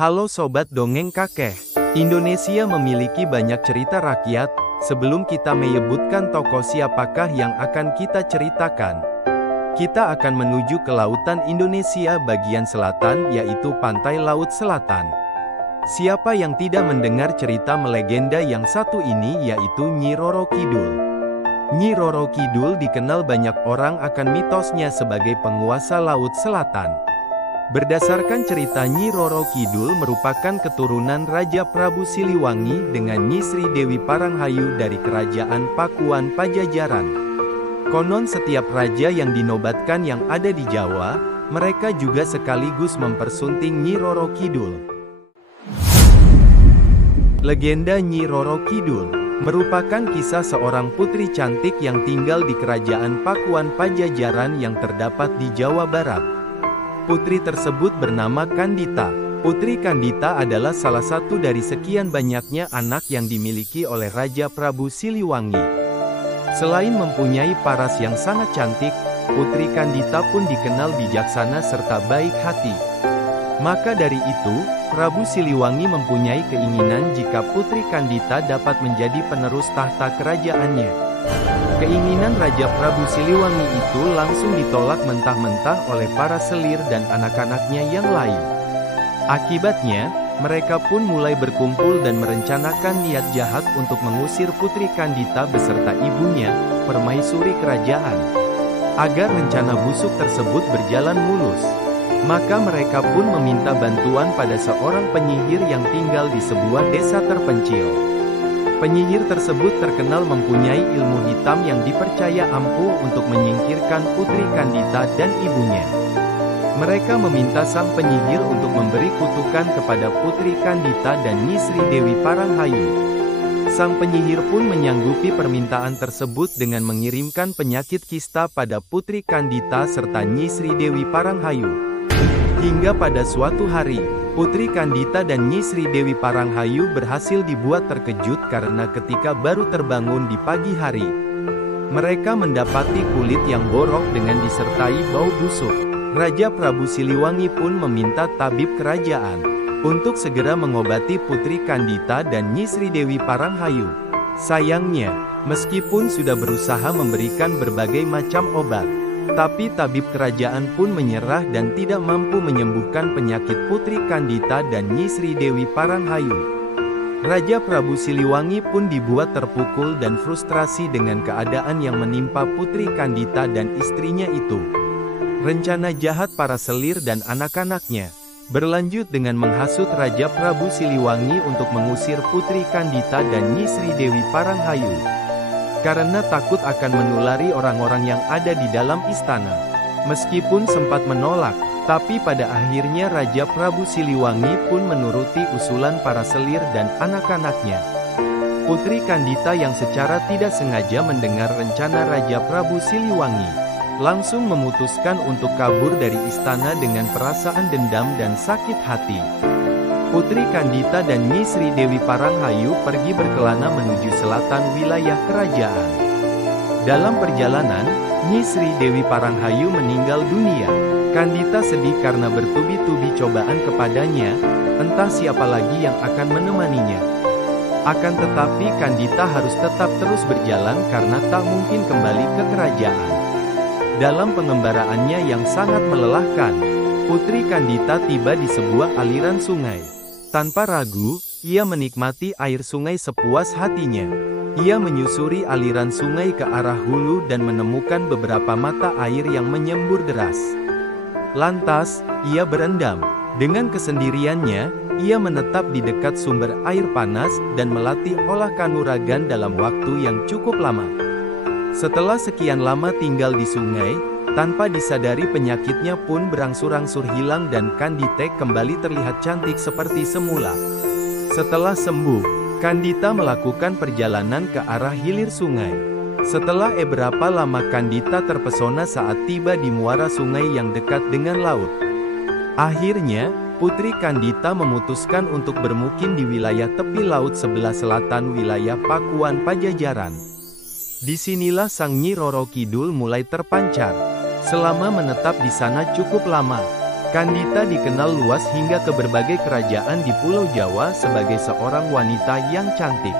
Halo Sobat Dongeng Kakek. Indonesia memiliki banyak cerita rakyat. Sebelum kita menyebutkan tokoh siapakah yang akan kita ceritakan, kita akan menuju ke lautan Indonesia bagian selatan, yaitu Pantai Laut Selatan. Siapa yang tidak mendengar cerita melegenda yang satu ini, yaitu Nyi Roro Kidul. Nyi Roro Kidul dikenal banyak orang akan mitosnya sebagai penguasa Laut Selatan. Berdasarkan cerita, Nyi Roro Kidul merupakan keturunan Raja Prabu Siliwangi dengan Nyi Sri Dewi Paranghayu dari Kerajaan Pakuan Pajajaran. Konon setiap raja yang dinobatkan yang ada di Jawa, mereka juga sekaligus mempersunting Nyi Roro Kidul. Legenda Nyi Roro Kidul merupakan kisah seorang putri cantik yang tinggal di Kerajaan Pakuan Pajajaran yang terdapat di Jawa Barat. Putri tersebut bernama Kandita. Putri Kandita adalah salah satu dari sekian banyaknya anak yang dimiliki oleh Raja Prabu Siliwangi. Selain mempunyai paras yang sangat cantik, Putri Kandita pun dikenal bijaksana serta baik hati. Maka dari itu, Prabu Siliwangi mempunyai keinginan jika Putri Kandita dapat menjadi penerus tahta kerajaannya. Keinginan Raja Prabu Siliwangi itu langsung ditolak mentah-mentah oleh para selir dan anak-anaknya yang lain. Akibatnya, mereka pun mulai berkumpul dan merencanakan niat jahat untuk mengusir Putri Kandita beserta ibunya, permaisuri kerajaan. Agar rencana busuk tersebut berjalan mulus, maka mereka pun meminta bantuan pada seorang penyihir yang tinggal di sebuah desa terpencil. Penyihir tersebut terkenal mempunyai ilmu hitam yang dipercaya ampuh untuk menyingkirkan Putri Kandita dan ibunya. Mereka meminta sang penyihir untuk memberi kutukan kepada Putri Kandita dan Nyi Sri Dewi Paranghayu. Sang penyihir pun menyanggupi permintaan tersebut dengan mengirimkan penyakit kista pada Putri Kandita serta Nyi Sri Dewi Paranghayu. Hingga pada suatu hari, Putri Kandita dan Nyi Sri Dewi Paranghayu berhasil dibuat terkejut karena ketika baru terbangun di pagi hari, mereka mendapati kulit yang borok dengan disertai bau busuk. Raja Prabu Siliwangi pun meminta tabib kerajaan untuk segera mengobati Putri Kandita dan Nyi Sri Dewi Paranghayu. Sayangnya, meskipun sudah berusaha memberikan berbagai macam obat, tapi tabib kerajaan pun menyerah dan tidak mampu menyembuhkan penyakit Putri Kandita dan Nyi Sri Dewi Paranghayu. Raja Prabu Siliwangi pun dibuat terpukul dan frustrasi dengan keadaan yang menimpa Putri Kandita dan istrinya itu. Rencana jahat para selir dan anak-anaknya berlanjut dengan menghasut Raja Prabu Siliwangi untuk mengusir Putri Kandita dan Nyi Sri Dewi Paranghayu, karena takut akan menulari orang-orang yang ada di dalam istana. Meskipun sempat menolak, tapi pada akhirnya Raja Prabu Siliwangi pun menuruti usulan para selir dan anak-anaknya. Putri Kandita yang secara tidak sengaja mendengar rencana Raja Prabu Siliwangi, langsung memutuskan untuk kabur dari istana dengan perasaan dendam dan sakit hati. Putri Kandita dan Nyi Sri Dewi Paranghayu pergi berkelana menuju selatan wilayah kerajaan. Dalam perjalanan, Nyi Sri Dewi Paranghayu meninggal dunia. Kandita sedih karena bertubi-tubi cobaan kepadanya, entah siapa lagi yang akan menemaninya. Akan tetapi Kandita harus tetap terus berjalan karena tak mungkin kembali ke kerajaan. Dalam pengembaraannya yang sangat melelahkan, Putri Kandita tiba di sebuah aliran sungai. Tanpa ragu, ia menikmati air sungai sepuas hatinya. Ia menyusuri aliran sungai ke arah hulu dan menemukan beberapa mata air yang menyembur deras. Lantas, ia berendam. Dengan kesendiriannya, ia menetap di dekat sumber air panas dan melatih olah kanuragan dalam waktu yang cukup lama. Setelah sekian lama tinggal di sungai, tanpa disadari penyakitnya pun berangsur-angsur hilang dan Kandita kembali terlihat cantik seperti semula. Setelah sembuh, Kandita melakukan perjalanan ke arah hilir sungai. Setelah beberapa lama Kandita terpesona saat tiba di muara sungai yang dekat dengan laut. Akhirnya, Putri Kandita memutuskan untuk bermukim di wilayah tepi laut sebelah selatan wilayah Pakuan Pajajaran. Disinilah sang Nyi Roro Kidul mulai terpancar. Selama menetap di sana cukup lama, Kandita dikenal luas hingga ke berbagai kerajaan di Pulau Jawa sebagai seorang wanita yang cantik.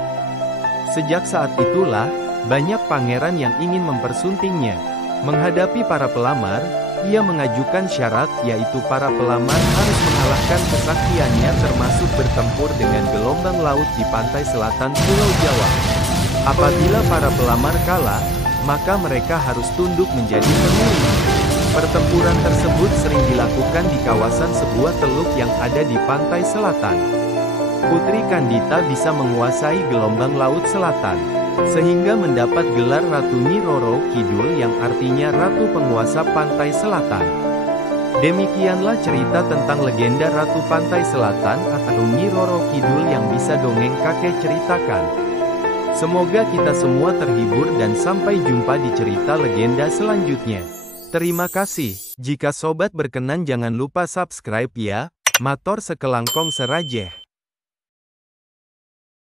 Sejak saat itulah, banyak pangeran yang ingin mempersuntingnya. Menghadapi para pelamar, ia mengajukan syarat yaitu para pelamar harus mengalahkan kesaktiannya termasuk bertempur dengan gelombang laut di pantai selatan Pulau Jawa. Apabila para pelamar kalah, maka mereka harus tunduk menjadi penghuni. Pertempuran tersebut sering dilakukan di kawasan sebuah teluk yang ada di pantai selatan. Putri Kandita bisa menguasai gelombang laut selatan, sehingga mendapat gelar Ratu Nyi Roro Kidul yang artinya Ratu Penguasa Pantai Selatan. Demikianlah cerita tentang legenda Ratu Pantai Selatan atau Nyi Roro Kidul yang bisa dongeng kakek ceritakan. Semoga kita semua terhibur dan sampai jumpa di cerita legenda selanjutnya. Terima kasih. Jika sobat berkenan jangan lupa subscribe ya. Mator sekelangkong serajeh.